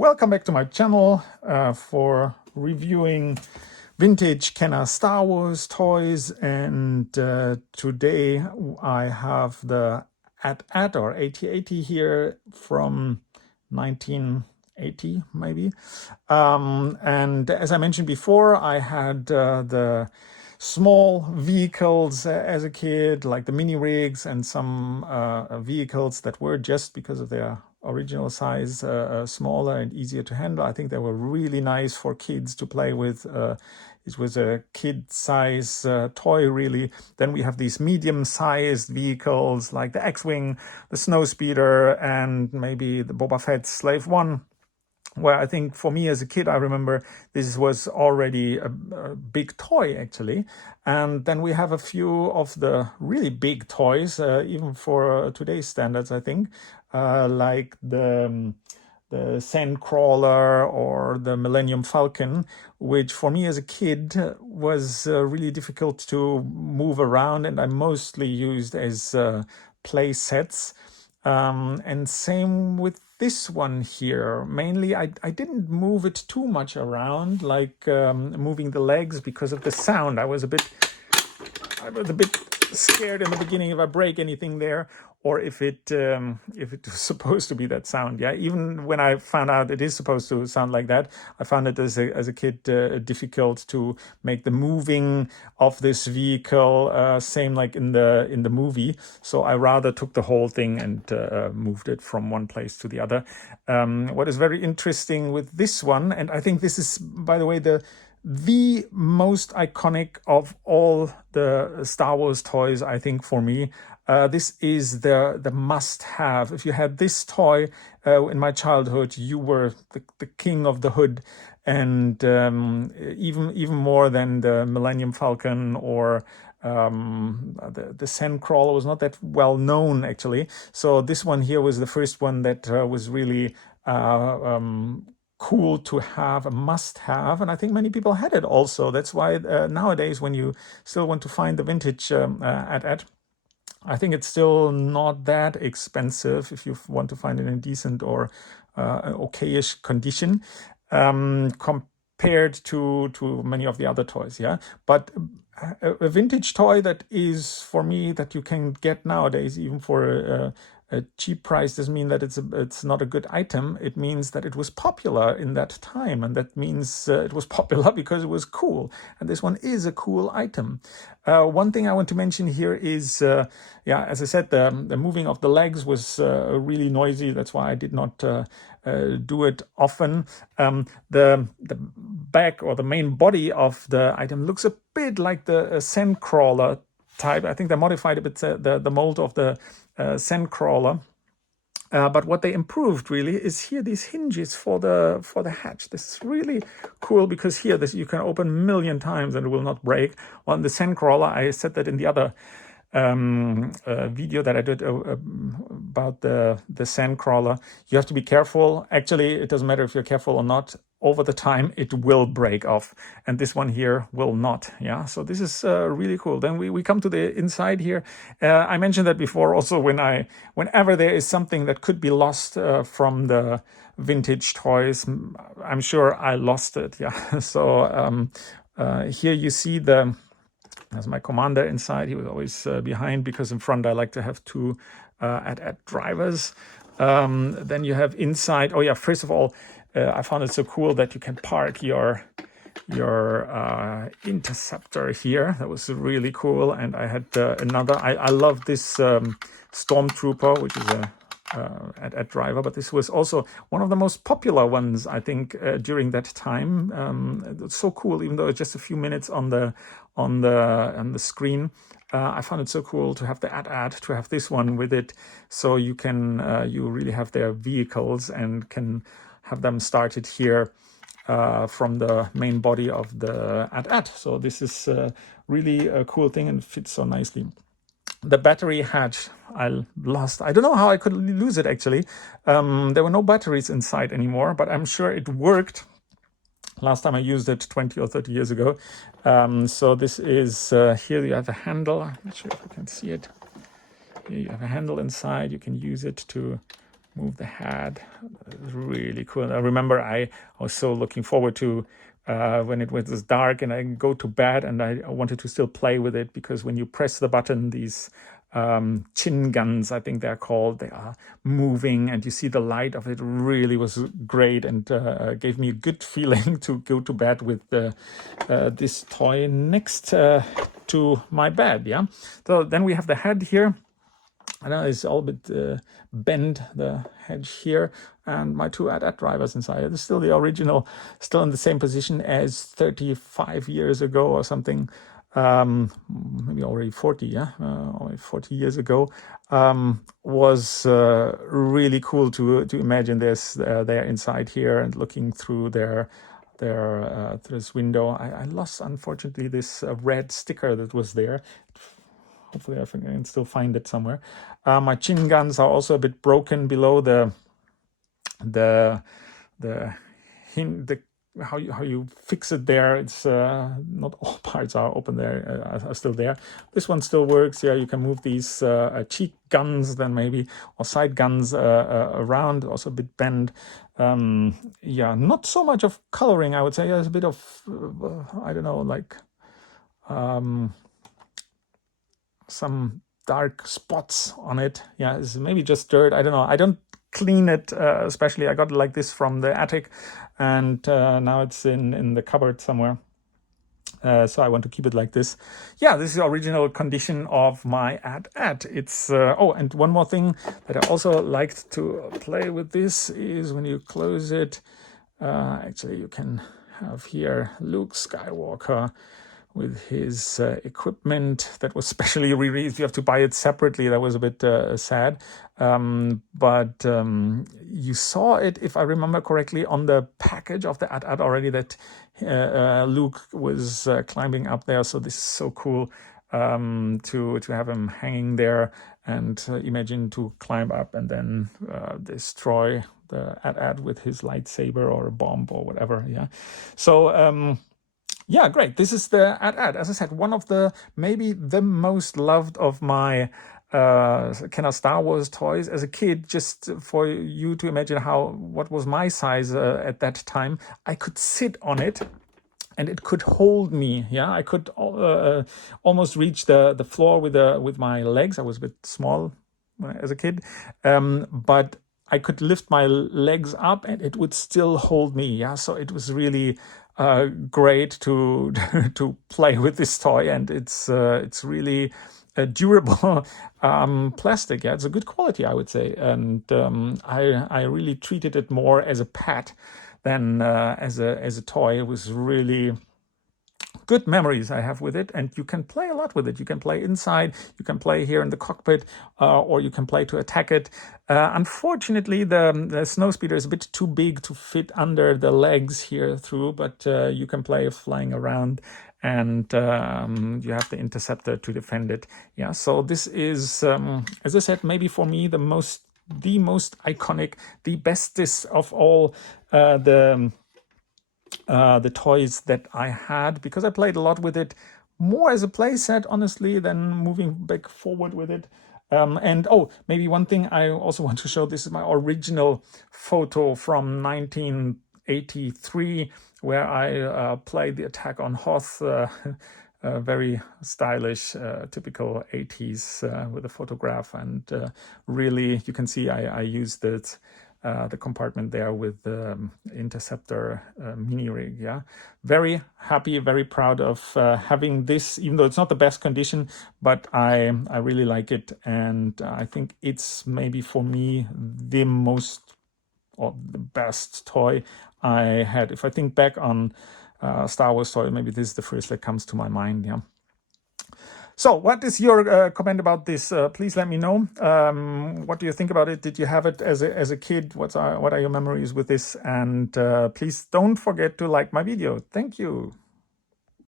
Welcome back to my channel for reviewing vintage Kenner Star Wars toys, and today I have the AT-AT or AT-AT here from 1980 maybe. And as I mentioned before, I had the small vehicles as a kid, like the mini rigs and some vehicles that were, just because of their original size, smaller and easier to handle. I think they were really nice for kids to play with. It was a kid size toy, really. Then we have these medium-sized vehicles like the X-Wing, the Snowspeeder, and maybe the Boba Fett Slave One, where I think for me as a kid, I remember this was already a big toy, actually. And then we have a few of the really big toys, even for today's standards, I think, like the Sandcrawler or the Millennium Falcon, which for me as a kid was really difficult to move around, and I mostly used as play sets. And same with this one here. Mainly, I didn't move it too much around, like moving the legs, because of the sound. I was a bit scared in the beginning if I break anything there, or if it was supposed to be that sound. Yeah, even when I found out it is supposed to sound like that, I found it as a kid difficult to make the moving of this vehicle same like in the movie. So I rather took the whole thing and moved it from one place to the other. What is very interesting with this one, and I think this is, by the way, the most iconic of all the Star Wars toys, I think, for me. This is the must-have. If you had this toy in my childhood, you were the king of the hood, and even more than the Millennium Falcon or the Sandcrawler was not that well known, actually. So this one here was the first one that was really cool to have, a must-have, and I think many people had it also. That's why nowadays, when you still want to find the vintage AT-AT, I think it's still not that expensive if you want to find it in decent or okayish condition, compared to many of the other toys. Yeah, but a vintage toy that is, for me, that you can get nowadays even for a cheap price doesn't mean that it's not a good item. It means that it was popular in that time, and that means it was popular because it was cool. And this one is a cool item. One thing I want to mention here is, yeah, as I said, the moving of the legs was really noisy. That's why I did not do it often. The back or the main body of the item looks a bit like the Sandcrawler type. I think they modified a bit the mold of the Sandcrawler, but what they improved really is here, these hinges for the hatch. This is really cool, because here you can open a million times and it will not break. On the Sandcrawler, I said that in the other video that I did about the Sandcrawler, you have to be careful. Actually, it doesn't matter if you're careful or not. Over the time, it will break off, and this one here will not. Yeah, so this is really cool. Then we come to the inside here. I mentioned that before also. Whenever there is something that could be lost from the vintage toys, I'm sure I lost it. Yeah, so here you see there's my commander inside. He was always behind, because in front I like to have two AT-AT drivers. Then you have inside. Oh yeah, first of all, I found it so cool that you can park your interceptor here. That was really cool. And I had another. I love this Stormtrooper, which is a AT-AT driver, but this was also one of the most popular ones, I think, during that time. It's so cool, even though it's just a few minutes on the screen. I found it so cool to have the AT-AT, to have this one with it, so you can you really have their vehicles and can have them started here from the main body of the AT-AT. So this is really a cool thing and fits so nicely. The battery hatch I lost. I don't know how I could lose it, actually. There were no batteries inside anymore, but I'm sure it worked last time I used it 20 or 30 years ago. So this is, here you have a handle. I'm not sure if you can see it. Here you have a handle inside. You can use it to move the head. It's really cool. I remember I was so looking forward to when it was dark and I go to bed, and I wanted to still play with it, because when you press the button, these chin guns, I think they're called, they are moving, and you see the light of it. Really was great, and gave me a good feeling to go to bed with this toy next to my bed. Yeah. So then we have the head here. I know it's all a bit bent, the hedge here, and my two AT-AT drivers inside. It's still the original, still in the same position as 35 years ago or something. Maybe already 40, yeah, already 40 years ago. Was really cool to imagine this. They're inside here and looking through through this window. I lost, unfortunately, this red sticker that was there. Hopefully I can still find it somewhere. My chin guns are also a bit broken below how you fix it there. It's not all parts are open there, are still there. This one still works. Yeah, you can move these cheek guns then maybe, or side guns around, also a bit bent. Yeah, not so much of coloring, I would say. There's a bit of, I don't know, like some dark spots on it. Yeah, it's maybe just dirt. I don't know. I don't clean it, especially. I got it like this from the attic, and now it's in the cupboard somewhere. So I want to keep it like this. Yeah, this is the original condition of my AT-AT. It's oh, and one more thing that I also liked to play with this is when you close it. Actually, you can have here Luke Skywalker with his equipment that was specially released. You have to buy it separately. That was a bit sad. But you saw it, if I remember correctly, on the package of the AT-AT already, that Luke was climbing up there. So this is so cool to have him hanging there, and imagine to climb up and then destroy the AT-AT with his lightsaber or a bomb or whatever. Yeah. So yeah, great. This is the AT-AT. As I said, one of the, maybe the most loved of my Kenner Star Wars toys as a kid. Just for you to imagine what was my size at that time. I could sit on it, and it could hold me. Yeah, I could almost reach the floor with my legs. I was a bit small as a kid, but I could lift my legs up, and it would still hold me. Yeah, so it was really great to to play with this toy, and it's really a durable plastic. Yeah, it's a good quality, I would say, and I really treated it more as a pet than as a toy. It was really good memories I have with it, and you can play a lot with it. You can play inside, you can play here in the cockpit, or you can play to attack it. Unfortunately, the snowspeeder is a bit too big to fit under the legs here through, but you can play flying around, and you have the interceptor to defend it. Yeah, so this is, as I said, maybe for me the most iconic, the bestest of all the toys that I had, because I played a lot with it, more as a play set, honestly, than moving back forward with it. And oh, maybe one thing I also want to show. This is my original photo from 1983, where I played the attack on Hoth. Very stylish, typical 80s with a photograph, and really, you can see I used it. The compartment there with the interceptor mini rig. Yeah, very happy, very proud of having this, even though it's not the best condition, but I really like it, and I think it's maybe for me the most, or the best toy I had. If I think back on Star Wars toy, maybe this is the first that comes to my mind. Yeah. So what is your comment about this? Please let me know. What do you think about it? Did you have it as a kid? What are your memories with this? And please don't forget to like my video. Thank you.